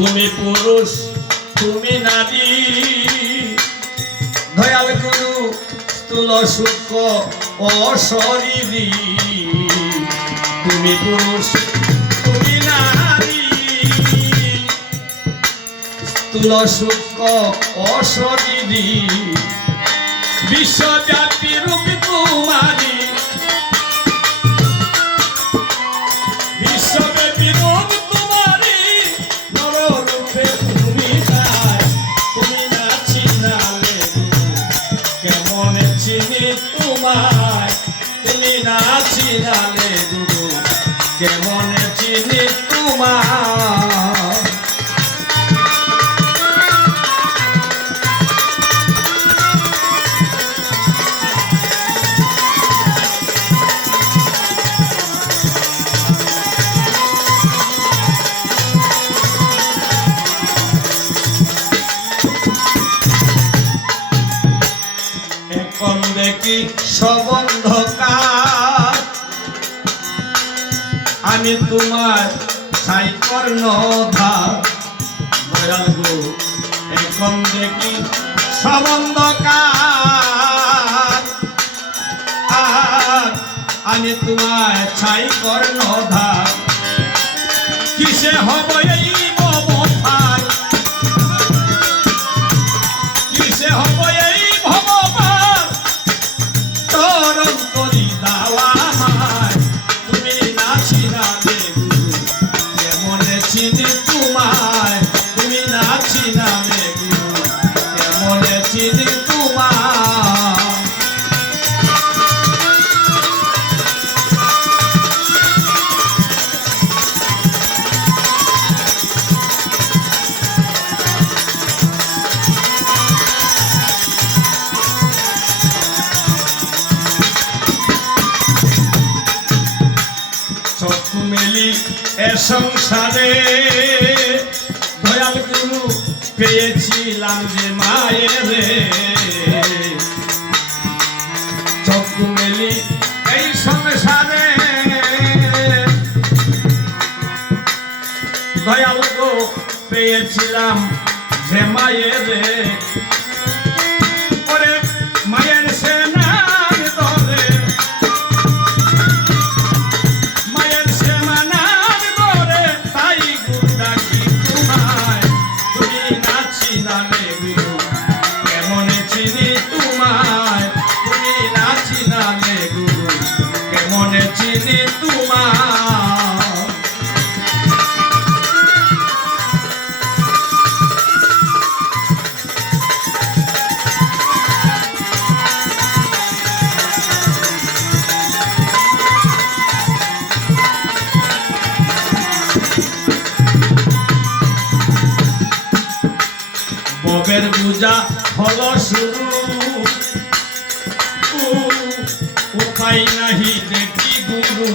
তুমি পুরুষ তুমি নারী দয়াল গুরু স্থূল সূক্ষ্ম অশরীরী তুমি পুরুষ তুমি নারী স্থূল সূক্ষ্ম অশরীরী বিশ্বব্যাপী রূপ তোমারি বিশ্বব্যাপী রূপ তোমারি নররূপে তুমি তাই তুমি না চিনালে কেমন চিনি তোমায় তুমি না চিনালে গুরু কেমন চিনি তোমায় দেখি সবন্ধকার আমি তোমার ছাই কর্ণধার দয়াল গো এখন দেখি সবন্ধকার আমি তোমার ছাই কর্ণধার কিসে হব এই মমতার কিসে হব এই চিনি তোমায় তুমি না চিনালে গুরু কেমন চিনি তোমায় চক্ষু মেলি এ সংসারে দয়াল গুরু পেয়েছিলাম যে মায়ের চক্ষু মেলি এই সংসারে দয়াল গো পেয়েছিলাম যে মায়ের ওরে মায়ের সেনা চিনি তোমার ববের পূজা হল শুরু উপায় নাহি দেখি গুরু